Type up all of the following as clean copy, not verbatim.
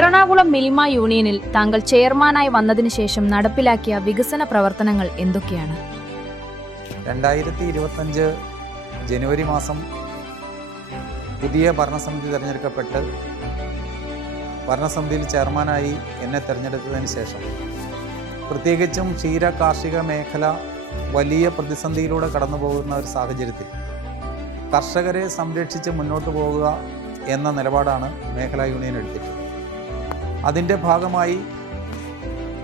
എറണാകുളം മിൽമ യൂണിയനിൽ താങ്കൾ ചെയർമാനായി വന്നതിന് ശേഷം നടപ്പിലാക്കിയ വികസന പ്രവർത്തനങ്ങൾ എന്തൊക്കെയാണ്? 2025 ജനുവരി മാസം പുതിയ ഭരണസമിതി തിരഞ്ഞെടുക്കപ്പെട്ട് ഭരണസമിതിയിൽ ചെയർമാനായി എന്നെ തിരഞ്ഞെടുത്തതിന് ശേഷം പ്രത്യേകിച്ചും ക്ഷീര കാർഷിക മേഖല വലിയ പ്രതിസന്ധിയിലൂടെ കടന്നു പോകുന്ന ഒരു സാഹചര്യത്തിൽ കർഷകരെ സംരക്ഷിച്ച് മുന്നോട്ട് പോകുക എന്ന നിലപാടാണ് മേഖലാ യൂണിയൻ എടുത്തിട്ടുള്ളത്. അതിൻ്റെ ഭാഗമായി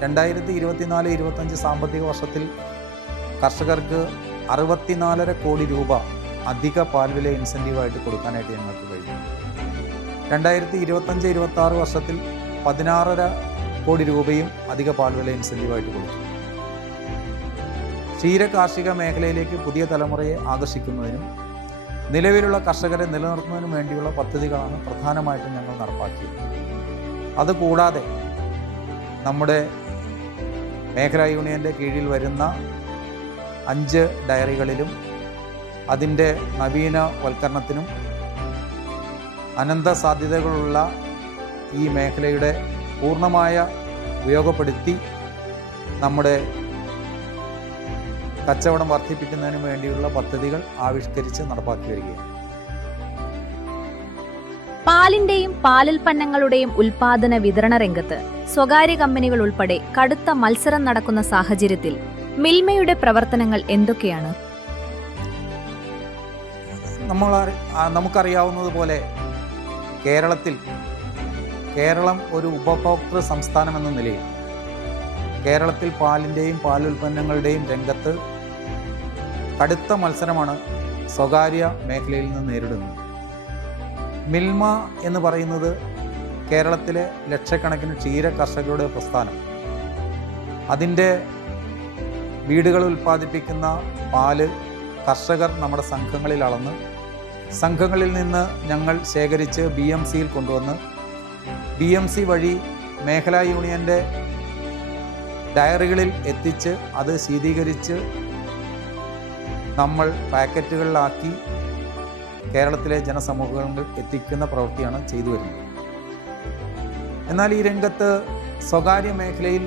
2024-25 സാമ്പത്തിക വർഷത്തിൽ കർഷകർക്ക് 64.5 കോടി രൂപ അധിക പാൽവില ഇൻസെൻറ്റീവായിട്ട് കൊടുക്കാനായിട്ട് ഞങ്ങൾക്ക് കഴിഞ്ഞു. 2025-26 വർഷത്തിൽ 16.5 കോടി രൂപയും അധിക പാൽവില ഇൻസെൻറ്റീവായിട്ട് കൊടുത്തു. ക്ഷീര കാർഷിക മേഖലയിലേക്ക് പുതിയ തലമുറയെ ആകർഷിക്കുന്നതിനും നിലവിലുള്ള കർഷകരെ നിലനിർത്തുന്നതിനും വേണ്ടിയുള്ള പദ്ധതികളാണ് പ്രധാനമായിട്ടും ഞങ്ങൾ നടപ്പാക്കിയത്. അതുകൂടാതെ നമ്മുടെ മേഖലാ യൂണിയൻ്റെ കീഴിൽ വരുന്ന 5 ഡയറികളിലും അതിൻ്റെ നവീനവൽക്കരണത്തിനും അനന്ത സാധ്യതകളുള്ള ഈ മേഖലയുടെ പൂർണ്ണമായ ഉപയോഗപ്പെടുത്തി നമ്മുടെ കച്ചവടം വർദ്ധിപ്പിക്കുന്നതിന് വേണ്ടിയുള്ള പദ്ധതികൾ ആവിഷ്കരിച്ച് നടപ്പാക്കി വരികയാണ്. പാലിന്റെയും പാലുൽപ്പന്നങ്ങളുടെയും ഉൽപാദന വിതരണ രംഗത്ത് സ്വകാര്യ കമ്പനികൾ ഉൾപ്പെടെ കടുത്ത മത്സരം നടക്കുന്ന സാഹചര്യത്തിൽ മിൽമയുടെ പ്രവർത്തനങ്ങൾ എന്തൊക്കെയാണ്? നമുക്കറിയാവുന്നതുപോലെ കേരളം ഒരു ഉപഭോക്തൃ സംസ്ഥാനമെന്ന നിലയിൽ കേരളത്തിൽ പാലിൻ്റെയും പാലുൽപ്പന്നങ്ങളുടെയും രംഗത്ത് കടുത്ത മത്സരമാണ് സ്വകാര്യ മേഖലയിൽ നിന്ന് നേരിടുന്നത്. മിൽമ എന്ന് പറയുന്നത് കേരളത്തിലെ ലക്ഷക്കണക്കിന് ക്ഷീര കർഷകരുടെ പ്രസ്ഥാനം. അതിൻ്റെ വീടുകളിൽ ഉൽപ്പാദിപ്പിക്കുന്ന പാല് കർഷകർ നമ്മുടെ സംഘങ്ങളിൽ അളന്ന് സംഘങ്ങളിൽ നിന്ന് ഞങ്ങൾ ശേഖരിച്ച് BMCയിൽ കൊണ്ടുവന്ന് BMC വഴി മേഖലാ യൂണിയൻ്റെ ഡയറികളിൽ എത്തിച്ച് അത് ശീതീകരിച്ച് നമ്മൾ പാക്കറ്റുകളിലാക്കി കേരളത്തിലെ ജനസമൂഹങ്ങളിൽ എത്തിക്കുന്ന പ്രവൃത്തിയാണ് ചെയ്തു വരുന്നത്. എന്നാൽ ഈ രംഗത്ത് സ്വകാര്യ മേഖലയിൽ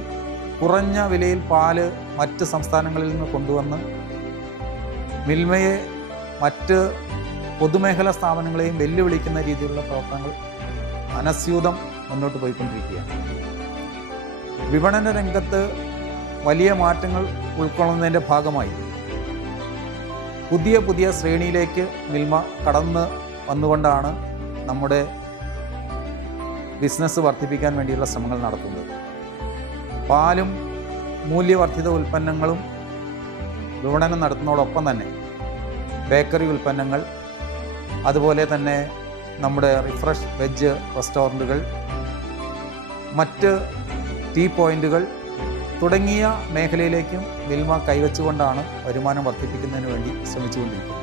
കുറഞ്ഞ വിലയിൽ പാല് മറ്റ് സംസ്ഥാനങ്ങളിൽ നിന്ന് കൊണ്ടുവന്ന് മിൽമയെ മറ്റ് പൊതുമേഖലാ സ്ഥാപനങ്ങളെയും വെല്ലുവിളിക്കുന്ന രീതിയിലുള്ള പ്രവർത്തനങ്ങൾ അനസ്യൂതം മുന്നോട്ട് പോയിക്കൊണ്ടിരിക്കുകയാണ്. വിപണന രംഗത്ത് വലിയ മാറ്റങ്ങൾ ഉൾക്കൊള്ളുന്നതിൻ്റെ ഭാഗമായി പുതിയ ശ്രേണിയിലേക്ക് മിൽമ കടന്ന് വന്നുകൊണ്ടാണ് നമ്മുടെ ബിസിനസ് വർദ്ധിപ്പിക്കാൻ വേണ്ടിയുള്ള ശ്രമങ്ങൾ നടത്തുന്നത്. പാലും മൂല്യവർദ്ധിത ഉൽപ്പന്നങ്ങളും വിപണനം നടത്തുന്നതോടൊപ്പം തന്നെ ബേക്കറി ഉൽപ്പന്നങ്ങൾ, അതുപോലെ തന്നെ നമ്മുടെ റിഫ്രഷ് വെജ് റെസ്റ്റോറൻറ്റുകൾ, മറ്റ് ടീ പോയിൻറ്റുകൾ തുടങ്ങിയ മേഖലയിലേക്കും മിൽമ കൈവച്ചുകൊണ്ടാണ് വരുമാനം വർദ്ധിപ്പിക്കുന്നതിന് വേണ്ടി ശ്രമിച്ചുകൊണ്ടിരിക്കുന്നത്.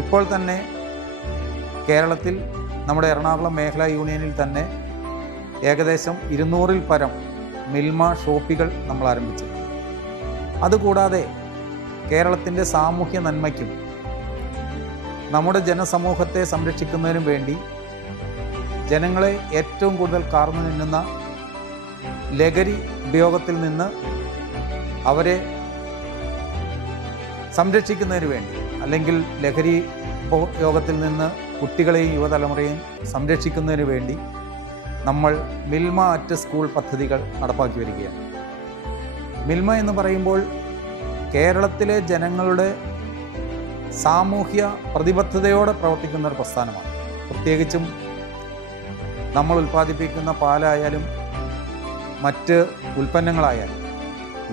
ഇപ്പോൾ തന്നെ കേരളത്തിൽ നമ്മുടെ എറണാകുളം മേഖലാ യൂണിയനിൽ തന്നെ ഏകദേശം 200-ൽ പരം മിൽമ ഷോപ്പുകൾ നമ്മൾ ആരംഭിച്ചു. അതുകൂടാതെ കേരളത്തിൻ്റെ സാമൂഹ്യ നന്മയ്ക്കും നമ്മുടെ ജനസമൂഹത്തെ സംരക്ഷിക്കുന്നതിനും വേണ്ടി ജനങ്ങളെ ഏറ്റവും കൂടുതൽ കാർന്നു നിന്നുന്ന ലഹരി ഉപയോഗത്തിൽ നിന്ന് അവരെ സംരക്ഷിക്കുന്നതിന് വേണ്ടി, അല്ലെങ്കിൽ ലഹരി ഉപയോഗത്തിൽ നിന്ന് കുട്ടികളെയും യുവതലമുറയെയും സംരക്ഷിക്കുന്നതിന് വേണ്ടി നമ്മൾ മിൽമ അറ്റ് സ്കൂൾ പദ്ധതികൾ നടപ്പാക്കി വരികയാണ്. മിൽമ എന്ന് പറയുമ്പോൾ കേരളത്തിലെ ജനങ്ങളുടെ സാമൂഹ്യ പ്രതിബദ്ധതയോടെ പ്രവർത്തിക്കുന്ന ഒരു പ്രസ്ഥാനമാണ്. പ്രത്യേകിച്ചും നമ്മൾ ഉൽപ്പാദിപ്പിക്കുന്ന പാലായാലും മറ്റ് ഉൽപ്പന്നങ്ങളായാലും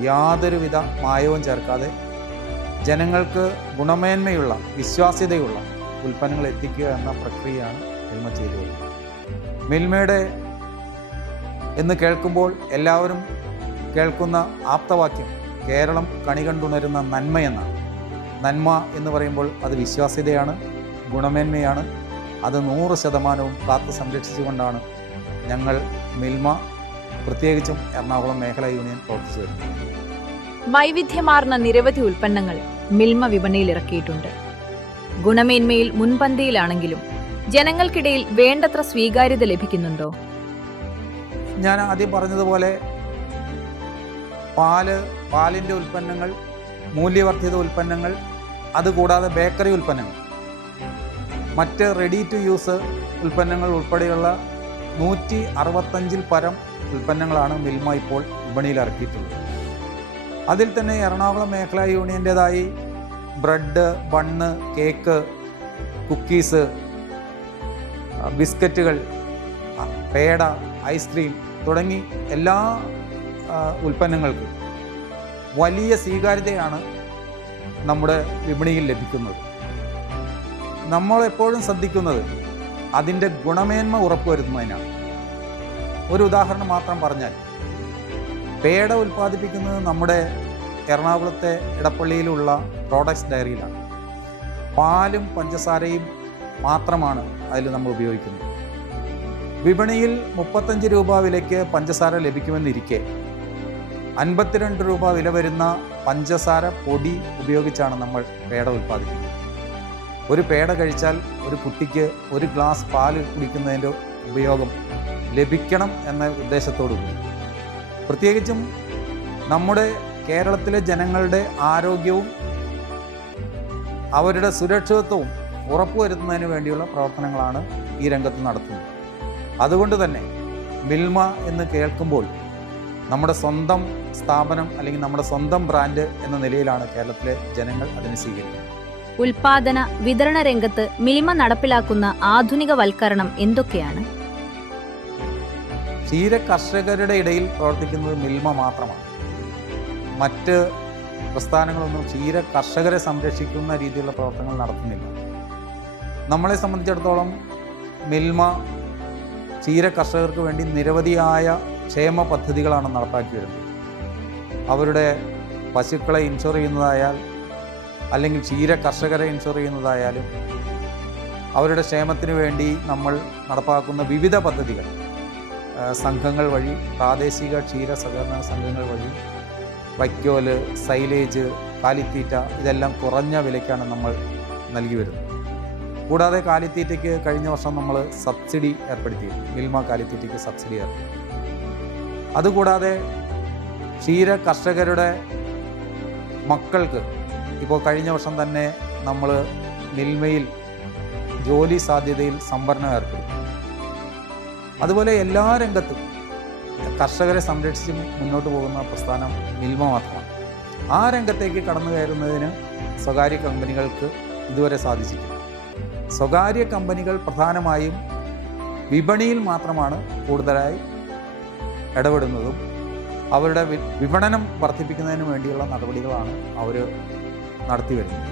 യാതൊരുവിധ മായവും ചേർക്കാതെ ജനങ്ങൾക്ക് ഗുണമേന്മയുള്ള വിശ്വാസ്യതയുള്ള ഉൽപ്പന്നങ്ങൾ എത്തിക്കുക എന്ന പ്രക്രിയയാണ് മിൽമ ചെയ്തു വരുന്നത്. മിൽമയുടെ എന്ന് കേൾക്കുമ്പോൾ എല്ലാവരും കേൾക്കുന്ന ആപ്തവാക്യം കേരളം കണി കണ്ടുണരുന്ന നന്മയെന്നാണ്. നന്മ എന്ന് പറയുമ്പോൾ അത് വിശ്വാസ്യതയാണ്, ഗുണമേന്മയാണ്. അത് 100% കാത്തു സംരക്ഷിച്ചുകൊണ്ടാണ് ഞങ്ങൾ മിൽമ, പ്രത്യേകിച്ചും എറണാകുളം മേഖലാ യൂണിയൻ പ്രവർത്തിച്ചു വരുന്നത്. വൈവിധ്യമാർന്ന നിരവധി ഉൽപ്പന്നങ്ങൾ മിൽമ വിപണിയിൽ ഇറക്കിയിട്ടുണ്ട്. ഗുണമേന്മയിൽ മുൻപന്തിയിലാണെങ്കിലും ജനങ്ങൾക്കിടയിൽ വേണ്ടത്ര സ്വീകാര്യത ലഭിക്കുന്നുണ്ടോ? ഞാൻ ആദ്യം പറഞ്ഞതുപോലെ പാലിൻ്റെ ഉൽപ്പന്നങ്ങൾ, മൂല്യവർദ്ധിത ഉൽപ്പന്നങ്ങൾ, അതുകൂടാതെ ബേക്കറി ഉൽപ്പന്നങ്ങൾ, മറ്റ് റെഡി ടു യൂസ് ഉൽപ്പന്നങ്ങൾ ഉൾപ്പെടെയുള്ള 165 പരം ഉൽപ്പന്നങ്ങളാണ് മിൽമ ഇപ്പോൾ വിപണിയിൽ ഇറക്കിയിട്ടുള്ളത്. അതിൽ തന്നെ എറണാകുളം മേഖലാ യൂണിയൻ്റേതായി ബ്രെഡ്, ബണ്ണ്, കേക്ക്, കുക്കീസ്, ബിസ്ക്കറ്റുകൾ, പേട, ഐസ്ക്രീം തുടങ്ങി എല്ലാ ഉൽപ്പന്നങ്ങൾക്കും വലിയ സ്വീകാര്യതയാണ് നമ്മുടെ വിപണിയിൽ ലഭിക്കുന്നത്. നമ്മളെപ്പോഴും ശ്രദ്ധിക്കുന്നത് അതിൻ്റെ ഗുണമേന്മ ഉറപ്പുവരുത്തുന്നതിനാണ്. ഒരു ഉദാഹരണം മാത്രം പറഞ്ഞാൽ, പേട ഉൽപ്പാദിപ്പിക്കുന്നത് നമ്മുടെ എറണാകുളത്തെ ഇടപ്പള്ളിയിലുള്ള പ്രോഡക്ട്സ് ഡയറിയിലാണ്. പാലും പഞ്ചസാരയും മാത്രമാണ് അതിൽ നമ്മൾ ഉപയോഗിക്കുന്നത്. വിപണിയിൽ 35 രൂപ വിലയ്ക്ക് പഞ്ചസാര ലഭിക്കുമെന്നിരിക്കെ 52 രൂപ വില വരുന്ന പഞ്ചസാര പൊടി ഉപയോഗിച്ചാണ് നമ്മൾ പേട ഉൽപ്പാദിപ്പിക്കുന്നത്. ഒരു പേട കഴിച്ചാൽ ഒരു കുട്ടിക്ക് 1 ഗ്ലാസ് പാല് കുടിക്കുന്നതിൻ്റെ ഉപയോഗം ലഭിക്കണം എന്ന ഉദ്ദേശത്തോടു കൂടി, പ്രത്യേകിച്ചും നമ്മുടെ കേരളത്തിലെ ജനങ്ങളുടെ ആരോഗ്യവും അവരുടെ സുരക്ഷിതത്വവും ഉറപ്പുവരുത്തുന്നതിന് വേണ്ടിയുള്ള പ്രവർത്തനങ്ങളാണ് ഈ രംഗത്ത് നടത്തുന്നത്. അതുകൊണ്ട് തന്നെ മിൽമ എന്ന് കേൾക്കുമ്പോൾ നമ്മുടെ സ്വന്തം സ്ഥാപനം അല്ലെങ്കിൽ നമ്മുടെ സ്വന്തം ബ്രാൻഡ് എന്ന നിലയിലാണ് കേരളത്തിലെ ജനങ്ങൾ അതിനെ സ്വീകരിക്കുന്നത്. ഉൽപാദന വിതരണ രംഗത്ത് മിൽമ നടപ്പിലാക്കുന്ന ആധുനികവൽക്കരണം എന്തൊക്കെയാണ്? ക്ഷീര കർഷകരുടെ ഇടയിൽ പ്രവർത്തിക്കുന്നത് മിൽമ മാത്രമാണ്. മറ്റ് പ്രസ്ഥാനങ്ങളൊന്നും ക്ഷീര കർഷകരെ സംരക്ഷിക്കുന്ന രീതിയിലുള്ള പ്രവർത്തനങ്ങൾ നടത്തുന്നില്ല. നമ്മളെ സംബന്ധിച്ചിടത്തോളം മിൽമ ക്ഷീര കർഷകർക്ക് വേണ്ടി നിരവധിയായ ക്ഷേമ പദ്ധതികളാണ് നടപ്പാക്കി വരുന്നത്. അവരുടെ പശുക്കളെ ഇൻഷുർ ചെയ്യുന്നതായാൽ, അല്ലെങ്കിൽ ക്ഷീര കർഷകരെ ഇൻഷുർ ചെയ്യുന്നതായാലും, അവരുടെ ക്ഷേമത്തിന് വേണ്ടി നമ്മൾ നടപ്പാക്കുന്ന വിവിധ പദ്ധതികൾ സംഘങ്ങൾ വഴി, പ്രാദേശിക ക്ഷീര സഹകരണ സംഘങ്ങൾ വഴി വൈക്കോല്, സൈലേജ്, കാലിത്തീറ്റ ഇതെല്ലാം കുറഞ്ഞ വിലയ്ക്കാണ് നമ്മൾ നൽകി വരുന്നത്. കൂടാതെ കാലിത്തീറ്റയ്ക്ക് കഴിഞ്ഞ വർഷം നമ്മൾ സബ്സിഡി ഏർപ്പെടുത്തിയിരുന്നു. മിൽമ കാലിത്തീറ്റയ്ക്ക് സബ്സിഡി ഏർപ്പെടുത്തി. അതുകൂടാതെ ക്ഷീര കർഷകരുടെ മക്കൾക്ക് ഇപ്പോൾ കഴിഞ്ഞ വർഷം തന്നെ നമ്മൾ മിൽമയിൽ ജോലി സാധ്യതയിൽ സംവരണം ഏർപ്പെടുത്തി. അതുപോലെ എല്ലാ രംഗത്തും കർഷകരെ സംരക്ഷിച്ച് മുന്നോട്ട് പോകുന്ന പ്രസ്ഥാനം മിൽമ മാത്രമാണ്. ആ രംഗത്തേക്ക് കടന്നു കയറുന്നതിന് സ്വകാര്യ കമ്പനികൾക്ക് ഇതുവരെ സാധിച്ചിട്ടില്ല. സ്വകാര്യ കമ്പനികൾ പ്രധാനമായും വിപണിയിൽ മാത്രമാണ് കൂടുതലായി ഇടപെടുന്നതും അവരുടെ വിപണനം വർദ്ധിപ്പിക്കുന്നതിന് വേണ്ടിയുള്ള നടപടികളാണ് അവർ നടത്തി വരുന്നത്.